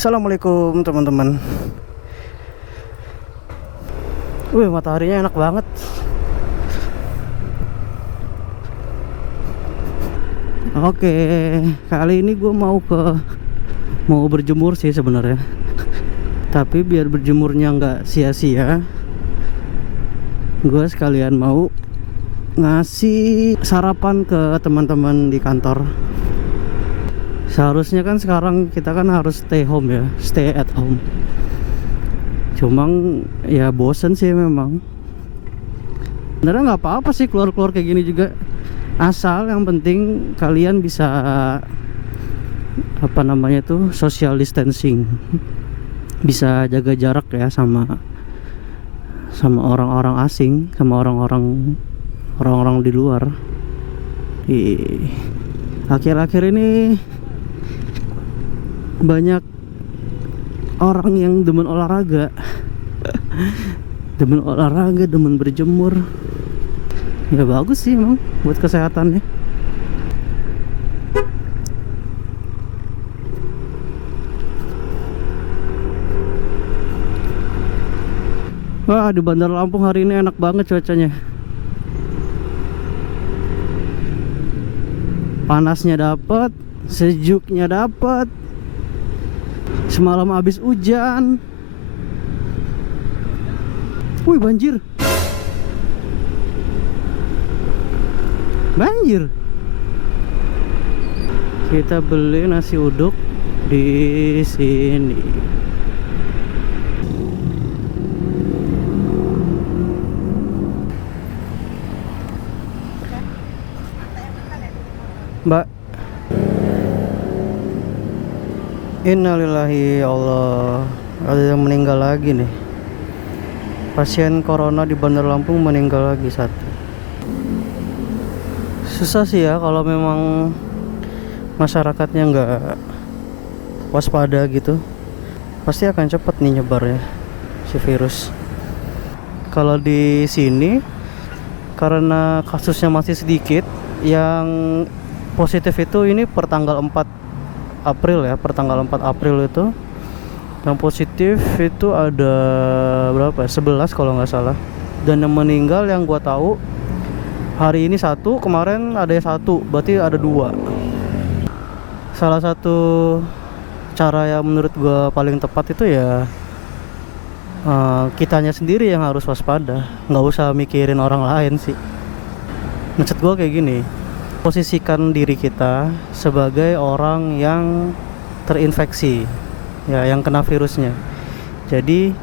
Assalamualaikum teman-teman. Wih, mataharinya enak banget. Oke, kali ini gue mau berjemur sih sebenarnya. Tapi biar berjemurnya nggak sia-sia, gue sekalian mau ngasih sarapan ke teman-teman di kantor. Seharusnya kan sekarang kita kan harus stay home ya, stay at home. Cuman ya bosen sih memang. Sebenarnya nggak apa-apa sih keluar-keluar kayak gini juga, asal yang penting kalian bisa social distancing, bisa jaga jarak ya sama orang-orang asing, sama orang-orang di luar. Akhir-akhir ini banyak orang yang demen olahraga demen berjemur. Ya bagus sih emang buat kesehatannya. Wah, di Bandar Lampung hari ini enak banget cuacanya. Panasnya dapat, sejuknya dapat. Semalam habis hujan. Wih, banjir. Kita beli nasi uduk di sini. Mbak, innalillahi ya Allah, ada yang meninggal lagi nih. Pasien corona di Bandar Lampung meninggal lagi satu. Susah sih ya kalau memang masyarakatnya nggak waspada gitu, pasti akan cepat nih nyebarnya si virus. Kalau di sini karena kasusnya masih sedikit, yang positif itu ini per tanggal 4 April ya, per tanggal 4 April itu yang positif itu ada berapa? 11 kalau nggak salah. Dan yang meninggal yang gua tahu hari ini satu, kemarin ada yang satu, berarti ada dua. Salah satu cara yang menurut gua paling tepat itu ya kitanya sendiri yang harus waspada, nggak usah mikirin orang lain sih. Maksud gua kayak gini, posisikan diri kita sebagai orang yang terinfeksi ya, yang kena virusnya. Jadi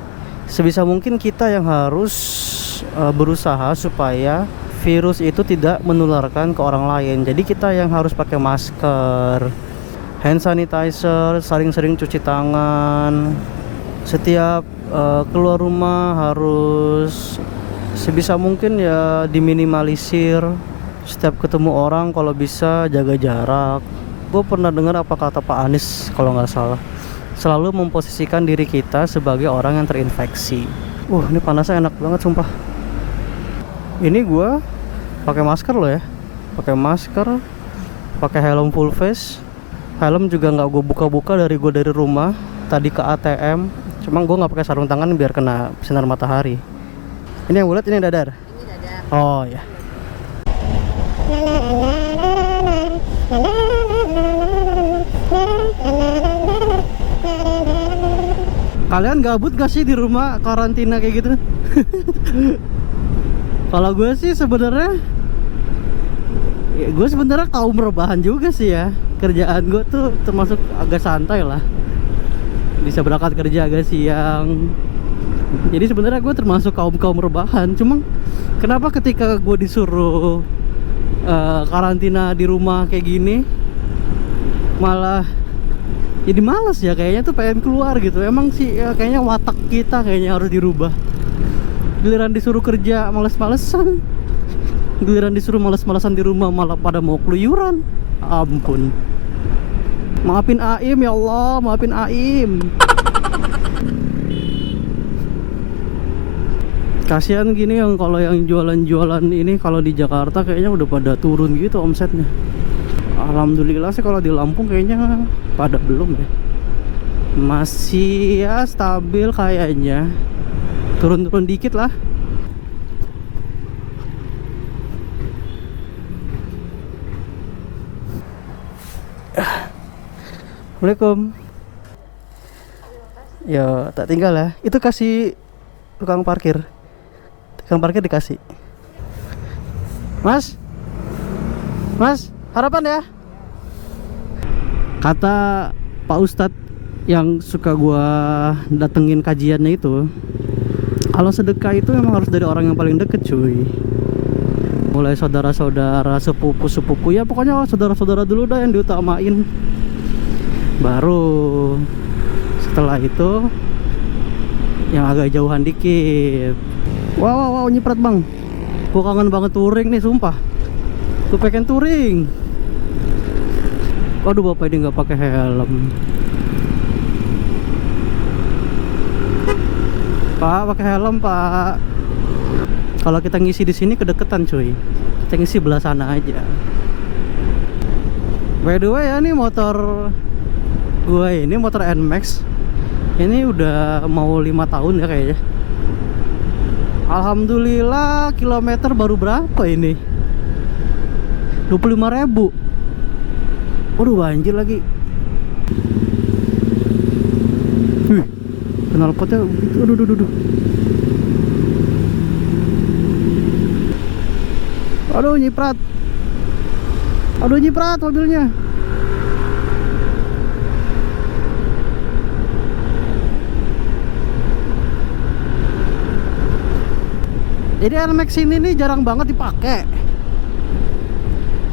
sebisa mungkin kita yang harus berusaha supaya virus itu tidak menularkan ke orang lain. Jadi kita yang harus pakai masker, hand sanitizer, sering-sering cuci tangan. Setiap keluar rumah harus sebisa mungkin ya diminimalisir. Setiap ketemu orang kalau bisa jaga jarak. Gue pernah dengar apa kata Pak Anies kalau nggak salah, selalu memposisikan diri kita sebagai orang yang terinfeksi. Ini panasnya enak banget sumpah. Ini gue pakai masker loh ya, pakai masker, pakai helm full face. Helm juga nggak gue buka-buka dari rumah tadi ke ATM. Cuma gue nggak pakai sarung tangan biar kena sinar matahari. Ini yang bulat, ini yang dadar. Ini dadar. Oh ya. Kalian gabut gak sih di rumah karantina kayak gitu? Kalau gue sih sebenarnya kaum rebahan juga sih ya. Kerjaan gue tuh termasuk agak santai lah. Bisa berangkat kerja agak siang. Jadi sebenarnya gue termasuk kaum rebahan. Cuma kenapa ketika gue disuruh karantina di rumah kayak gini malah jadi malas ya, kayaknya tuh pengen keluar gitu. Emang sih ya, kayaknya watak kita kayaknya harus dirubah. Giliran disuruh kerja males-malesan, giliran disuruh males-malesan di rumah malah pada mau keluyuran. Ampun. Maafin Aim ya Allah, maafin Aim. Kasihan gini yang kalau yang jualan-jualan ini kalau di Jakarta kayaknya udah pada turun gitu omsetnya. Alhamdulillah sih kalau di Lampung kayaknya pada belum ya. masih ya stabil kayaknya, turun-turun dikit lah. Assalamualaikum. Ya tak tinggal ya. Itu kasih tukang parkir. Tukang parkir dikasih. Mas, Mas, harapan ya. Kata Pak Ustadz yang suka gua datengin kajiannya itu, kalau sedekah itu memang harus dari orang yang paling deket cuy. Mulai saudara-saudara, sepupu-sepupu, ya pokoknya saudara-saudara dulu dah yang diutamain. Baru setelah itu yang agak jauhan dikit. Wow, nyiprat bang. Gua kangen banget touring nih sumpah. Gua pengen touring. Waduh, bapak ini nggak pakai helm. Pak, pakai helm pak. Kalau kita ngisi di sini kedeketan cuy. Kita ngisi belah sana aja. By the way ya, nih motor gua ini motor NMAX. Ini udah mau 5 tahun ya kayaknya. Alhamdulillah, kilometer baru berapa ini? 25.000. Waduh, banjir lagi. Wih, knalpotnya gitu. Aduh. Aduh, nyiprat mobilnya. Jadi NMAX ini nih jarang banget dipakai.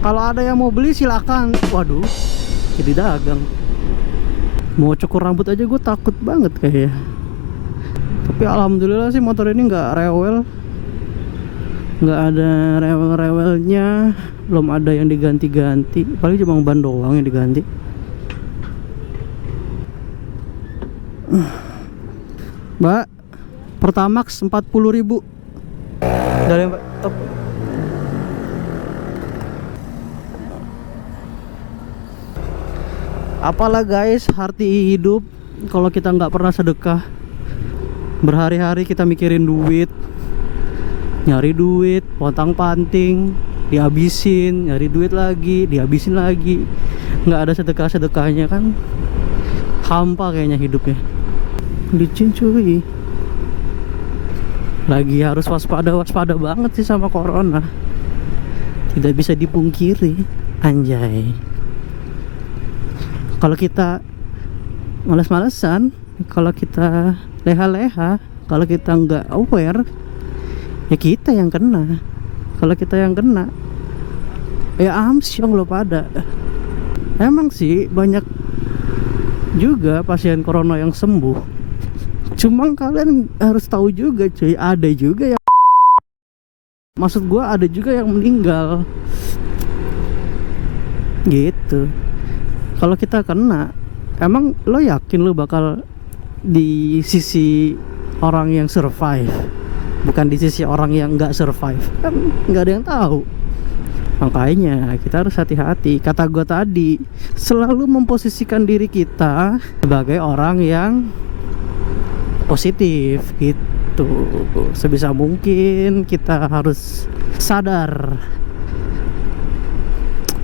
Kalau ada yang mau beli silakan. Waduh, jadi dagang. Mau cukur rambut aja gue takut banget kayaknya. Tapi alhamdulillah sih motor ini nggak rewel, nggak ada rewel-rewelnya. Belum ada yang diganti-ganti. Paling cuma ban doang yang diganti. Mbak, Pertamax 40.000. Dari Mbak, top. Apalah guys, arti hidup kalau kita nggak pernah sedekah. Berhari-hari kita mikirin duit, nyari duit, pontang-panting, dihabisin, nyari duit lagi, dihabisin lagi. Nggak ada sedekah-sedekahnya kan, hampa kayaknya hidupnya. Licin cuy. Lagi harus waspada banget sih sama corona. Tidak bisa dipungkiri, anjay. Kalau kita males-malesan, kalau kita leha-leha, kalau kita nggak aware, ya kita yang kena. Kalau kita yang kena, ya amsyong lo pada. Emang sih banyak juga pasien corona yang sembuh. Cuma kalian harus tahu juga cuy, ada juga yang, maksud gua ada juga yang meninggal gitu. Kalau kita kena, emang lo yakin lo bakal di sisi orang yang survive, bukan di sisi orang yang nggak survive? Kan nggak ada yang tahu. Makanya kita harus hati-hati. Kata gue tadi, selalu memposisikan diri kita sebagai orang yang positif gitu. Sebisa mungkin kita harus sadar.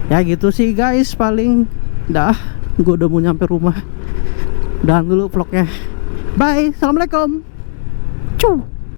Ya gitu sih guys, paling dah, gue udah mau nyampe rumah. Udahan dulu vlognya. Bye, assalamualaikum. Cuy.